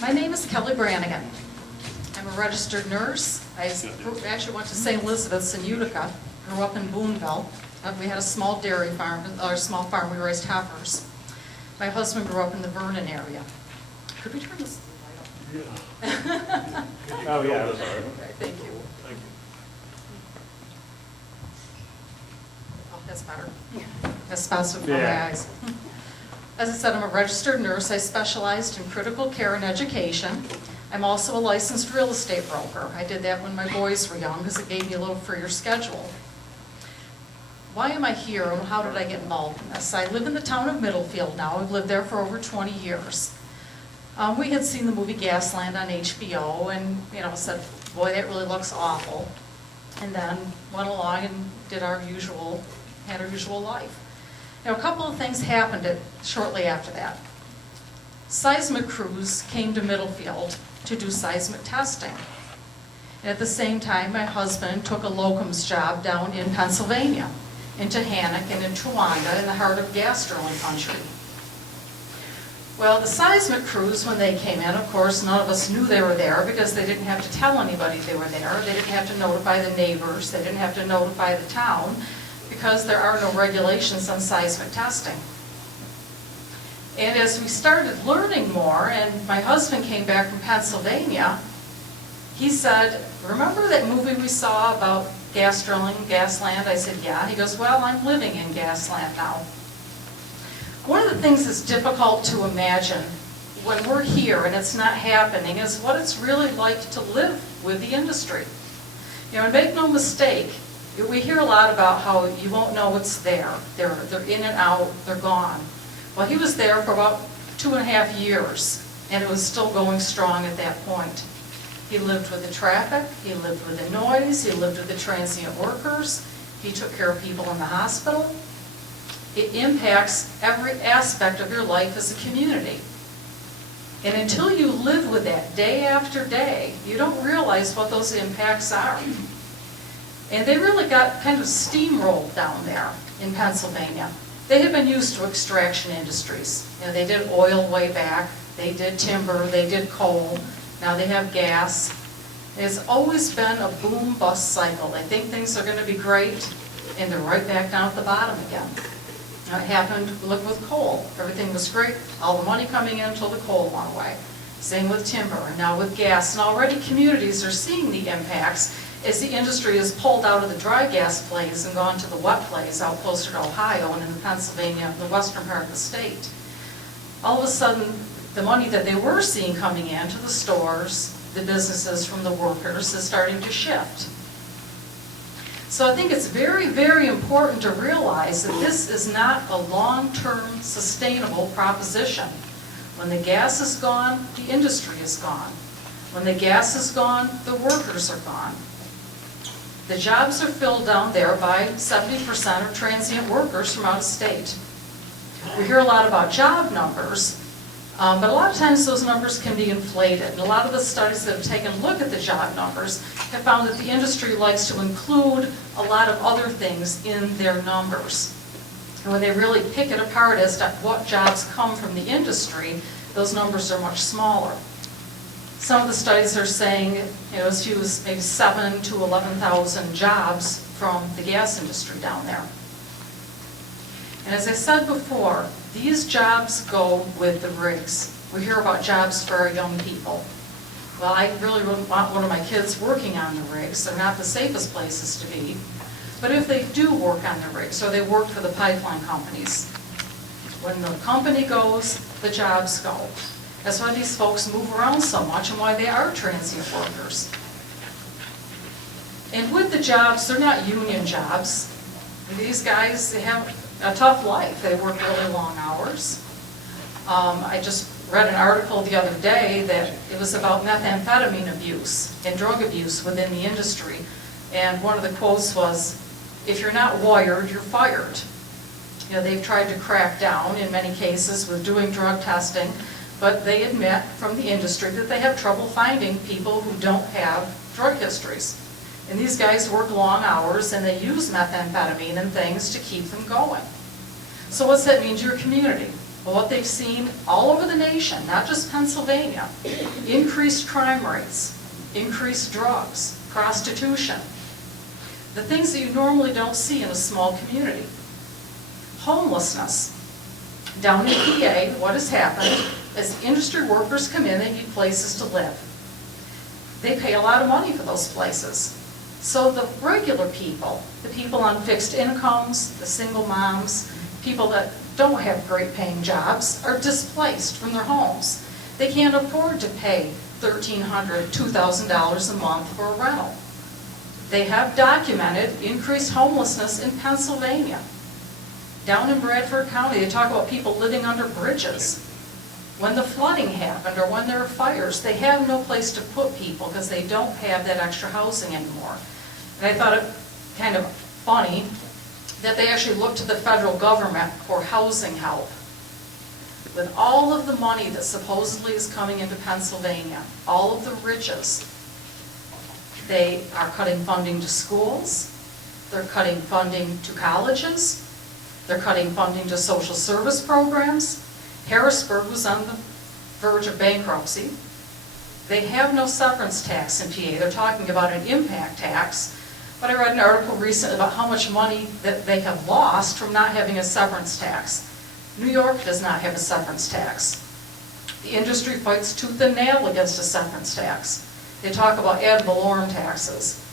My name is Kelly Branigan. I'm a registered nurse. I actually went to St. Elizabeth's in Utica, grew up in Boonville. We had a small dairy farm, or a small farm, we raised heifers. My husband grew up in the Vernon area. Could we turn this light on? Oh, yeah. Okay, thank you. Oh, that's better. That's positive for my eyes. As I said, I'm a registered nurse. I specialized in critical care and education. I'm also a licensed real estate broker. I did that when my boys were young because it gave me a little freer schedule. Why am I here and how did I get involved in this? I live in the town of Middlefield now. I've lived there for over 20 years. We had seen the movie Gasland on HBO and, said, boy, that really looks awful. And then went along and had our usual life. A couple of things happened shortly after that. Seismic crews came to Middlefield to do seismic testing. And at the same time, my husband took a locums job down in Pennsylvania, in Tehanek and in Towanda, in the heart of gas drilling country. Well, the seismic crews, when they came in, of course, none of us knew they were there because they didn't have to tell anybody they were there. They didn't have to notify the neighbors. They didn't have to notify the town because there are no regulations on seismic testing. And as we started learning more, and my husband came back from Pennsylvania, he said, remember that movie we saw about gas drilling, Gasland? I said, yeah. He goes, well, I'm living in Gasland now. One of the things that's difficult to imagine when we're here and it's not happening is what it's really like to live with the industry. And make no mistake, we hear a lot about how you won't know it's there. They're in and out, they're gone. Well, he was there for about 2.5 years, and it was still going strong at that point. He lived with the traffic, he lived with the noise, he lived with the transient workers, he took care of people in the hospital. It impacts every aspect of your life as a community. And until you live with that day after day, you don't realize what those impacts are. And they really got kind of steamrolled down there in Pennsylvania. They had been used to extraction industries. They did oil way back, they did timber, they did coal, now they have gas. It's always been a boom-bust cycle. They think things are going to be great, and they're right back down at the bottom again. It happened, look with coal. Everything was great, all the money coming in until the coal went away. Same with timber, and now with gas. And already communities are seeing the impacts as the industry has pulled out of the dry gas plays and gone to the wet plays out closer to Ohio and in Pennsylvania, the western part of the state. All of a sudden, the money that they were seeing coming in to the stores, the businesses from the workers, is starting to shift. So I think it's very, very important to realize that this is not a long-term sustainable proposition. When the gas is gone, the industry is gone. When the gas is gone, the workers are gone. The jobs are filled down there by 70% of transient workers from out of state. We hear a lot about job numbers, but a lot of times those numbers can be inflated. And a lot of the studies that have taken a look at the job numbers have found that the industry likes to include a lot of other things in their numbers. And when they really pick it apart as to what jobs come from the industry, those numbers are much smaller. Some of the studies are saying, as few as maybe 7,000 to 11,000 jobs from the gas industry down there. And as I said before, these jobs go with the rigs. We hear about jobs for our young people. Well, I really wouldn't want one of my kids working on the rigs. They're not the safest places to be. But if they do work on the rigs, or they work for the pipeline companies, when the company goes, the jobs go. That's why these folks move around so much and why they are transient workers. And with the jobs, they're not union jobs. These guys, they have a tough life. They work really long hours. I just read an article the other day that it was about methamphetamine abuse and drug abuse within the industry. And one of the quotes was, if you're not wired, you're fired. They've tried to crack down in many cases with doing drug testing, but they admit from the industry that they have trouble finding people who don't have drug histories. And these guys work long hours and they use methamphetamine and things to keep them going. So what's that mean to your community? But what they've seen all over the nation, not just Pennsylvania, increased crime rates, increased drugs, prostitution, the things that you normally don't see in a small community. Homelessness. Down in PA, what has happened is industry workers come in, they need places to live. They pay a lot of money for those places. So the regular people, the people on fixed incomes, the single moms, people that don't have great paying jobs, are displaced from their homes. They can't afford to pay $1,300, $2,000 a month for a rental. They have documented increased homelessness in Pennsylvania. Down in Bradford County, they talk about people living under bridges. When the flooding happened or when there are fires, they have no place to put people because they don't have that extra housing anymore. And I thought it kind of funny that they actually looked to the federal government for housing help. With all of the money that supposedly is coming into Pennsylvania, all of the riches, they are cutting funding to schools, they're cutting funding to colleges, they're cutting funding to social service programs. Harrisburg was on the verge of bankruptcy. They have no severance tax in PA. They're talking about an impact tax. But I read an article recently about how much money that they have lost from not having a severance tax. New York does not have a severance tax. The industry fights tooth and nail against a severance tax. They talk about ad valorem taxes.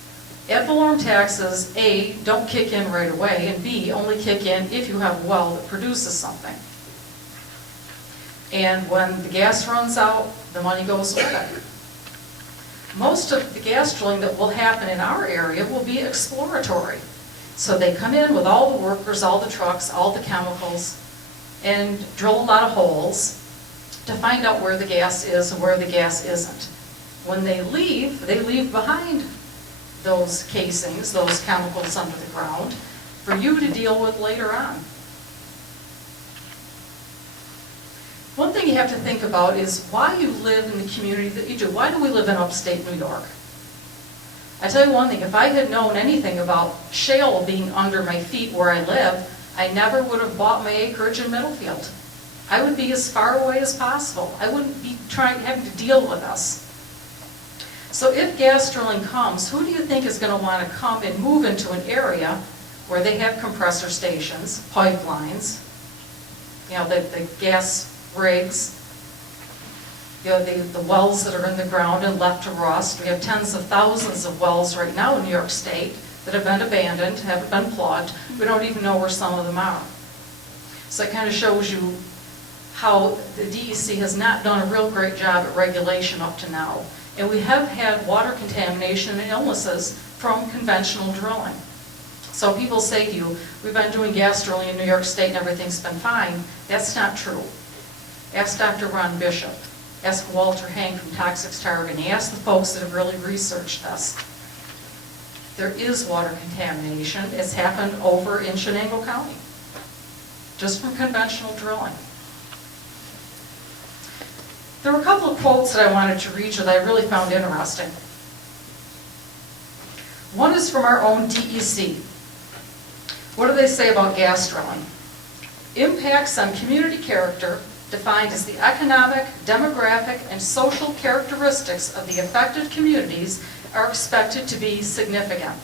Ad valorem taxes, A, don't kick in right away, and B, only kick in if you have a well that produces something. And when the gas runs out, the money goes away. Most of the gas drilling that will happen in our area will be exploratory. So they come in with all the workers, all the trucks, all the chemicals, and drill a lot of holes to find out where the gas is and where the gas isn't. When they leave behind those casings, those chemicals under the ground, for you to deal with later on. One thing you have to think about is why you live in the community that you do. Why do we live in upstate New York? I tell you one thing, if I had known anything about shale being under my feet where I live, I never would have bought my acreage in Middlefield. I would be as far away as possible. I wouldn't be having to deal with us. So if gas drilling comes, who do you think is going to want to come and move into an area where they have compressor stations, pipelines, you know, the gas rigs, you know, the wells that are in the ground and left to rust. We have tens of thousands of wells right now in New York State that have been abandoned, haven't been plugged. We don't even know where some of them are. So it kind of shows you how the DEC has not done a real great job at regulation up to now. And we have had water contamination and illnesses from conventional drilling. So people say to you, we've been doing gas drilling in New York State and everything's been fine. That's not true. Ask Dr. Ron Bishop. Ask Walter Hang from Toxics Targeting. Ask the folks that have really researched this. There is water contamination. It's happened over in Shenango County, just from conventional drilling. There were a couple of quotes that I wanted to read you that I really found interesting. One is from our own DEC. What do they say about gas drilling? Impacts on community character defined as the economic, demographic, and social characteristics of the affected communities are expected to be significant.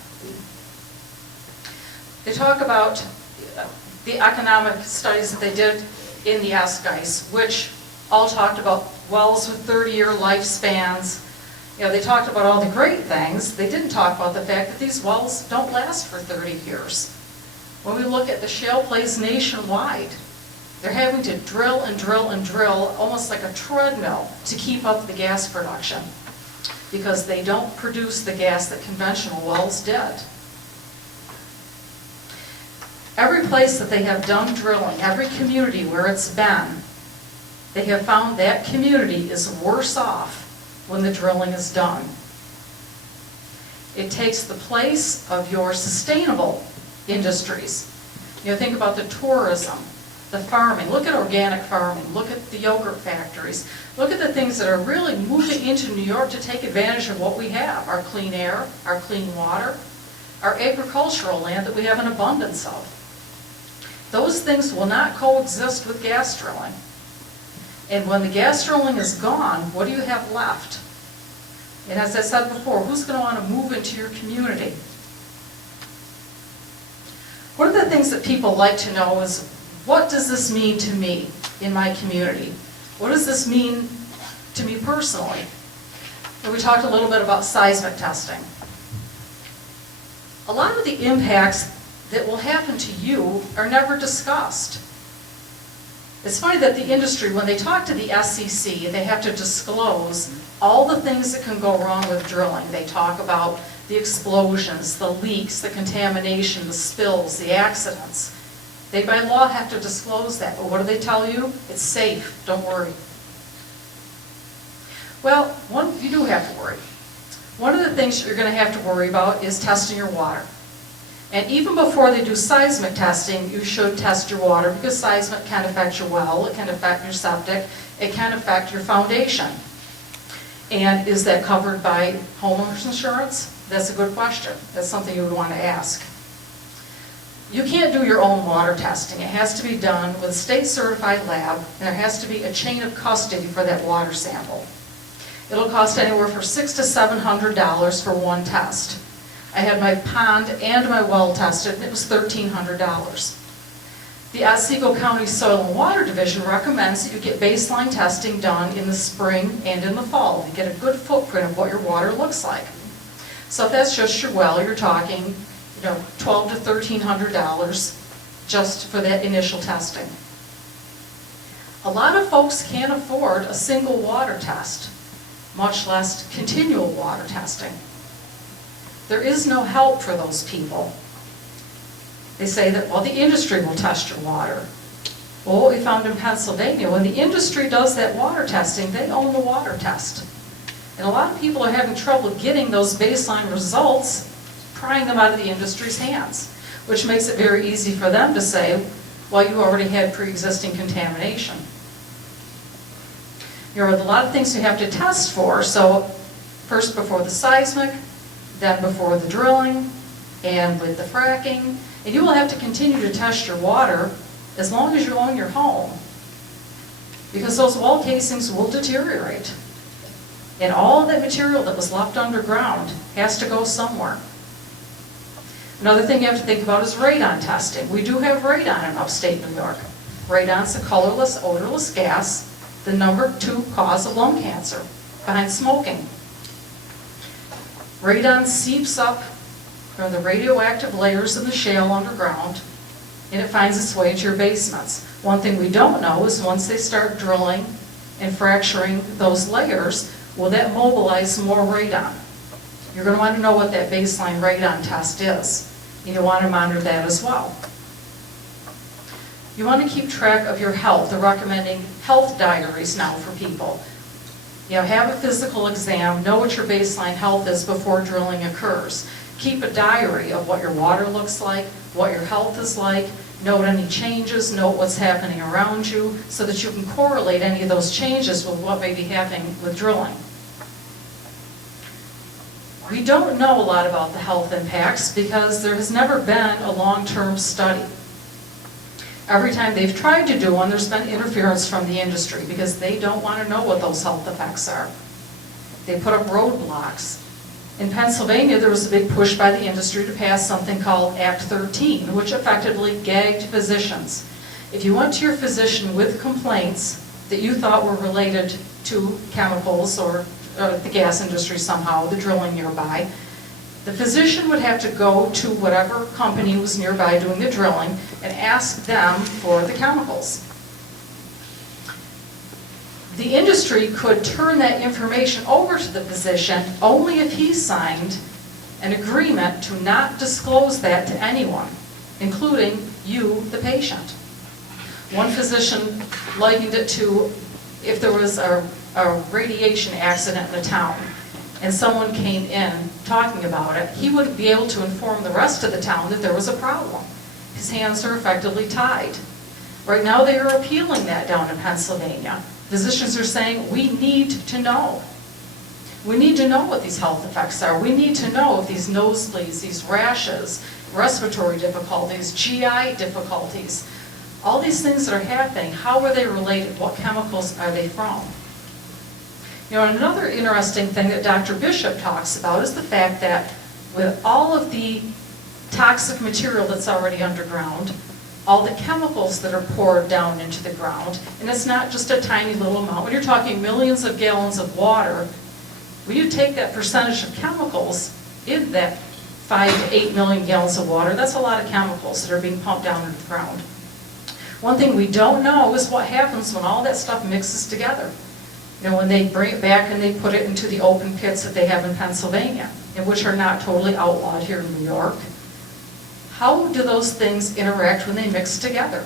They talk about the economic studies that they did in the Eskeis, which all talked about wells with 30-year lifespans. You know, they talked about all the great things. They didn't talk about the fact that these wells don't last for 30 years. When we look at the shale plays nationwide, they're having to drill and drill and drill, almost like a treadmill, to keep up the gas production, because they don't produce the gas that conventional wells did. Every place that they have done drilling, every community where it's been, they have found that community is worse off when the drilling is done. It takes the place of your sustainable industries. You know, think about the tourism, the farming. Look at organic farming. Look at the yogurt factories. Look at the things that are really moving into New York to take advantage of what we have, our clean air, our clean water, our agricultural land that we have an abundance of. Those things will not coexist with gas drilling. And when the gas drilling is gone, what do you have left? And as I said before, who's going to want to move into your community? One of the things that people like to know is, what does this mean to me in my community? What does this mean to me personally? And we talked a little bit about seismic testing. A lot of the impacts that will happen to you are never discussed. It's funny that the industry, when they talk to the SEC, they have to disclose all the things that can go wrong with drilling. They talk about the explosions, the leaks, the contamination, the spills, the accidents. They by law have to disclose that, but what do they tell you? It's safe, don't worry. Well, you do have to worry. One of the things you're going to have to worry about is testing your water. And even before they do seismic testing, you should test your water, because seismic can affect your well, it can affect your septic, it can affect your foundation. And is that covered by homeowners insurance? That's a good question. That's something you would want to ask. You can't do your own water testing. It has to be done with a state-certified lab, and there has to be a chain of custody for that water sample. It'll cost anywhere from $600 to $700 for one test. I had my pond and my well tested, and it was $1,300. The Otsego County Soil and Water Division recommends that you get baseline testing done in the spring and in the fall to get a good footprint of what your water looks like. So if that's just your well, you're talking, $1,200 to $1,300 just for that initial testing. A lot of folks can't afford a single water test, much less continual water testing. There is no help for those people. They say that, well, the industry will test your water. Well, what we found in Pennsylvania, when the industry does that water testing, they own the water test. And a lot of people are having trouble getting those baseline results, prying them out of the industry's hands, which makes it very easy for them to say, well, you already had pre-existing contamination. There are a lot of things you have to test for, so first before the seismic, then before the drilling, and with the fracking. And you will have to continue to test your water as long as you own your home, because those wall casings will deteriorate. And all that material that was left underground has to go somewhere. Another thing you have to think about is radon testing. We do have radon in upstate New York. Radon's a colorless, odorless gas, the #2 cause of lung cancer, behind smoking. Radon seeps up from the radioactive layers of the shale underground, and it finds its way into your basements. One thing we don't know is once they start drilling and fracturing those layers, will that mobilize more radon? You're going to want to know what that baseline radon test is, and you want to monitor that as well. You want to keep track of your health. They're recommending health diaries now for people. Have a physical exam, know what your baseline health is before drilling occurs. Keep a diary of what your water looks like, what your health is like, note any changes, note what's happening around you, so that you can correlate any of those changes with what may be happening with drilling. We don't know a lot about the health impacts because there has never been a long-term study. Every time they've tried to do one, there's been interference from the industry because they don't want to know what those health effects are. They put up roadblocks. In Pennsylvania, there was a big push by the industry to pass something called Act 13, which effectively gagged physicians. If you went to your physician with complaints that you thought were related to chemicals or the gas industry somehow, the drilling nearby, the physician would have to go to whatever company was nearby doing the drilling and ask them for the chemicals. The industry could turn that information over to the physician only if he signed an agreement to not disclose that to anyone, including you, the patient. One physician likened it to if there was a radiation accident in a town and someone came in talking about it, he wouldn't be able to inform the rest of the town that there was a problem. His hands are effectively tied. Right now they are appealing that down in Pennsylvania. Physicians are saying, we need to know. We need to know what these health effects are. We need to know if these nosebleeds, these rashes, respiratory difficulties, GI difficulties, All these things that are happening, how are they related? What chemicals are they from? You know, another interesting thing that Dr. Bishop talks about is the fact that with all of the toxic material that's already underground, all the chemicals that are poured down into the ground, and it's not just a tiny little amount. When you're talking millions of gallons of water, when you take that percentage of chemicals in that 5 to 8 million gallons of water, that's a lot of chemicals that are being pumped down into the ground. One thing we don't know is what happens when all that stuff mixes together. You know, when they bring it back and they put it into the open pits that they have in Pennsylvania, and which are not totally outlawed here in New York. How do those things interact when they mix together?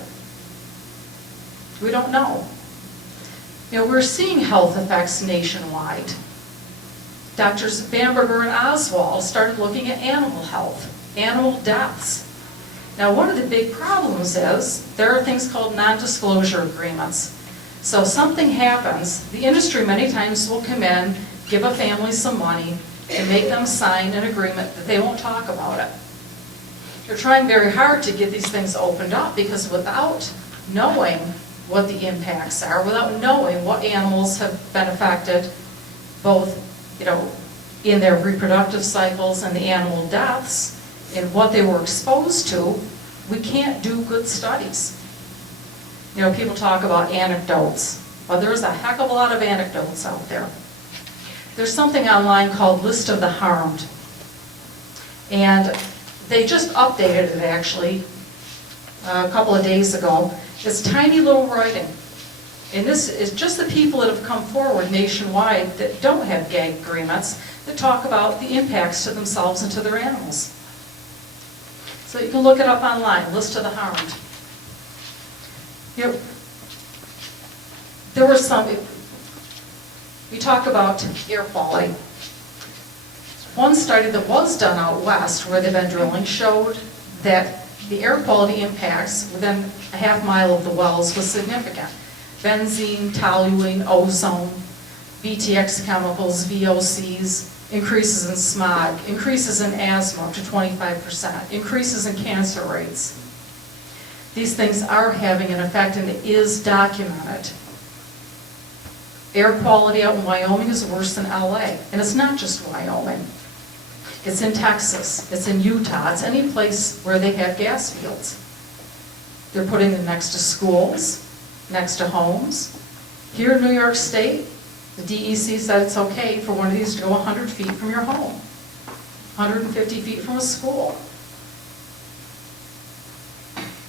We don't know. You know, we're seeing health effects nationwide. Doctors Bamberger and Oswald started looking at animal health, animal deaths. Now, one of the big problems is there are things called non-disclosure agreements. So something happens, the industry many times will come in, give a family some money, and make them sign an agreement that they won't talk about it. They're trying very hard to get these things opened up because without knowing what the impacts are, without knowing what animals have been affected, both, you know, in their reproductive cycles and the animal deaths, and what they were exposed to, we can't do good studies. You know, people talk about anecdotes. Well, there's a heck of a lot of anecdotes out there. There's something online called List of the Harmed. And they just updated it actually a couple of days ago. It's tiny little writing. And this is just the people that have come forward nationwide that don't have gag agreements that talk about the impacts to themselves and to their animals. So you can look it up online, List of the Harmed. You know, there were some, we talk about air quality. One study that was done out west where they've been drilling showed that the air quality impacts within a half mile of the wells was significant. Benzene, toluene, ozone, BTX chemicals, VOCs, increases in smog, increases in asthma up to 25%, increases in cancer rates. These things are having an effect and it is documented. Air quality out in Wyoming is worse than LA, and it's not just Wyoming. It's in Texas, it's in Utah, it's any place where they have gas fields. They're putting them next to schools, next to homes. Here in New York State, the DEC said it's okay for one of these to go 100 feet from your home, 150 feet from a school.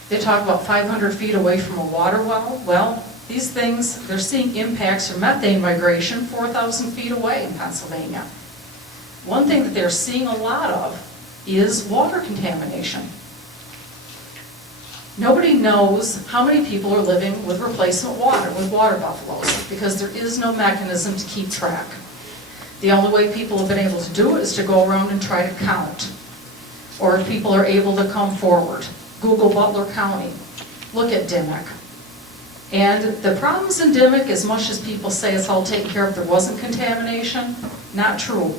They talk about 500 feet away from a water well. Well, these things, they're seeing impacts from methane migration 4,000 feet away in Pennsylvania. One thing that they're seeing a lot of is water contamination. Nobody knows how many people are living with replacement water, with water buffaloes, because there is no mechanism to keep track. The only way people have been able to do it is to go around and try to count. Or if people are able to come forward. Google Butler County, look at Dimmock. And the problems in Dimmock, as much as people say it's all taken care of, there wasn't contamination, not true.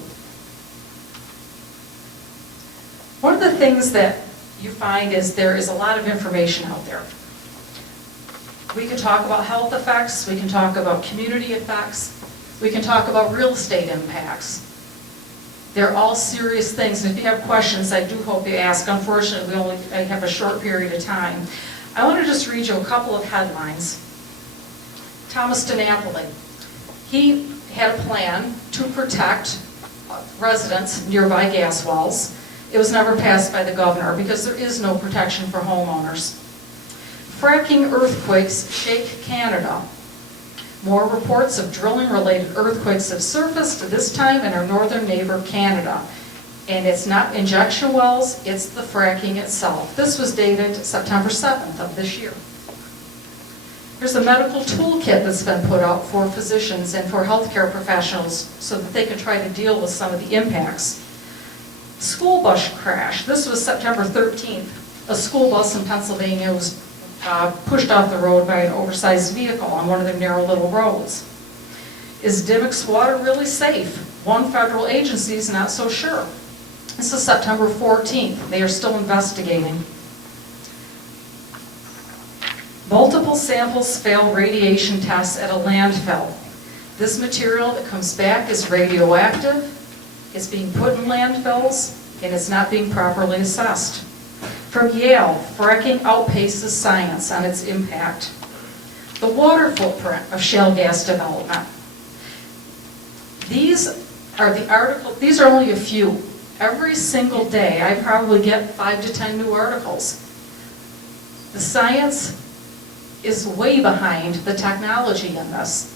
One of the things that you find is there is a lot of information out there. We can talk about health effects, we can talk about community effects, we can talk about real estate impacts. They're all serious things, and if you have questions, I do hope you ask. Unfortunately, I have a short period of time. I want to just read you a couple of headlines. Thomas DiNapoli, he had a plan to protect residents nearby gas wells. It was never passed by the governor because there is no protection for homeowners. Fracking earthquakes shake Canada. More reports of drilling-related earthquakes have surfaced, this time in our northern neighbor, Canada. And it's not injection wells, it's the fracking itself. This was dated September 7th of this year. Here's a medical toolkit that's been put out for physicians and for healthcare professionals so that they can try to deal with some of the impacts. School bus crash. This was September 13th. A school bus in Pennsylvania was pushed off the road by an oversized vehicle on one of their narrow little roads. Is Dimmock's water really safe? One federal agency is not so sure. This is September 14th. They are still investigating. Multiple samples fail radiation tests at a landfill. This material that comes back is radioactive, it's being put in landfills, and it's not being properly assessed. From Yale, fracking outpaces science on its impact. The water footprint of shale gas development. These are only a few. Every single day, I probably get 5 to 10 new articles. The science is way behind the technology in this.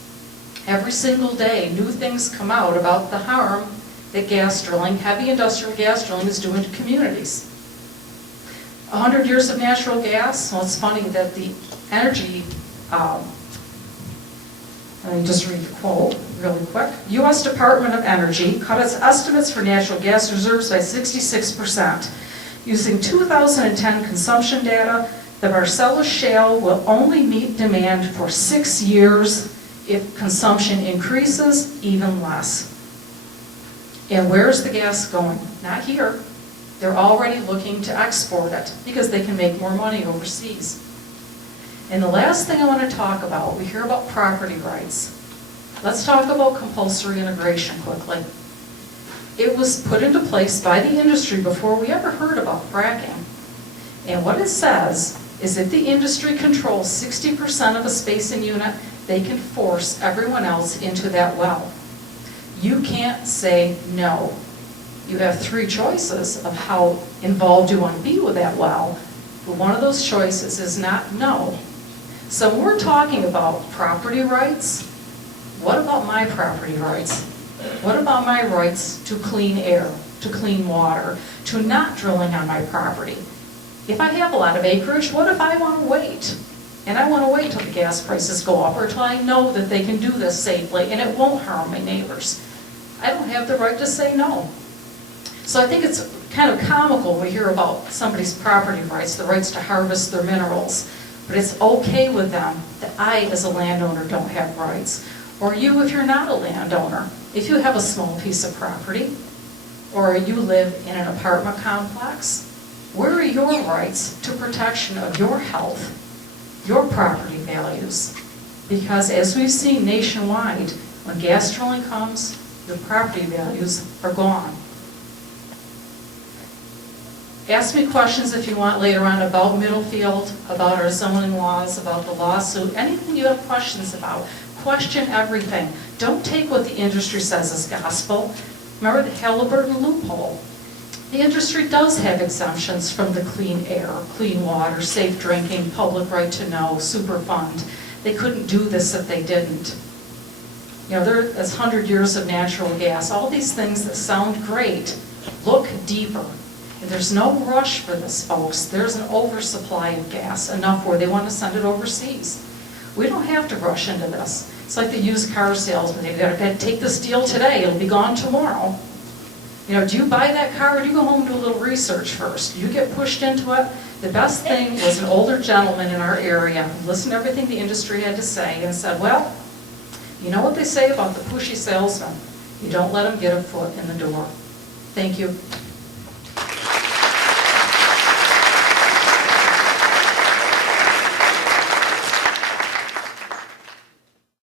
Every single day, new things come out about the harm that gas drilling, heavy industrial gas drilling, is doing to communities. 100 years of natural gas, well, it's funny that the energy, let me just read the quote really quick. U.S. Department of Energy cut its estimates for natural gas reserves by 66%. Using 2010 consumption data, the Marcellus Shale will only meet demand for 6 years. If consumption increases, even less. And where's the gas going? Not here. They're already looking to export it because they can make more money overseas. And the last thing I want to talk about, we hear about property rights. Let's talk about compulsory integration quickly. It was put into place by the industry before we ever heard about fracking. And what it says is if the industry controls 60% of a spacing unit, they can force everyone else into that well. You can't say no. You have 3 choices of how involved you want to be with that well, but one of those choices is not no. So when we're talking about property rights, what about my property rights? What about my rights to clean air, to clean water, to not drilling on my property? If I have a lot of acreage, what if I want to wait? And I want to wait till the gas prices go up or till I know that they can do this safely and it won't harm my neighbors. I don't have the right to say no. So I think it's kind of comical when we hear about somebody's property rights, the rights to harvest their minerals, but it's okay with them that I, as a landowner, don't have rights. Or you, if you're not a landowner, if you have a small piece of property, or you live in an apartment complex, where are your rights to protection of your health, your property values? Because as we've seen nationwide, when gas drilling comes, your property values are gone. Ask me questions if you want later on about Middlefield, about our zoning laws, about the lawsuit, anything you have questions about. Question everything. Don't take what the industry says as gospel. Remember the Halliburton loophole. The industry does have exemptions from the clean air, clean water, safe drinking, public right to know, Superfund. They couldn't do this if they didn't. You know, there's 100 years of natural gas. All these things that sound great, look deeper. And there's no rush for this, folks. There's an oversupply of gas, enough where they want to send it overseas. We don't have to rush into this. It's like the used car salesman. They've got to take this deal today. It'll be gone tomorrow. You know, do you buy that car or do you go home and do a little research first? You get pushed into it. The best thing was an older gentleman in our area who listened to everything the industry had to say and said, well, you know what they say about the pushy salesman? You don't let them get a foot in the door. Thank you.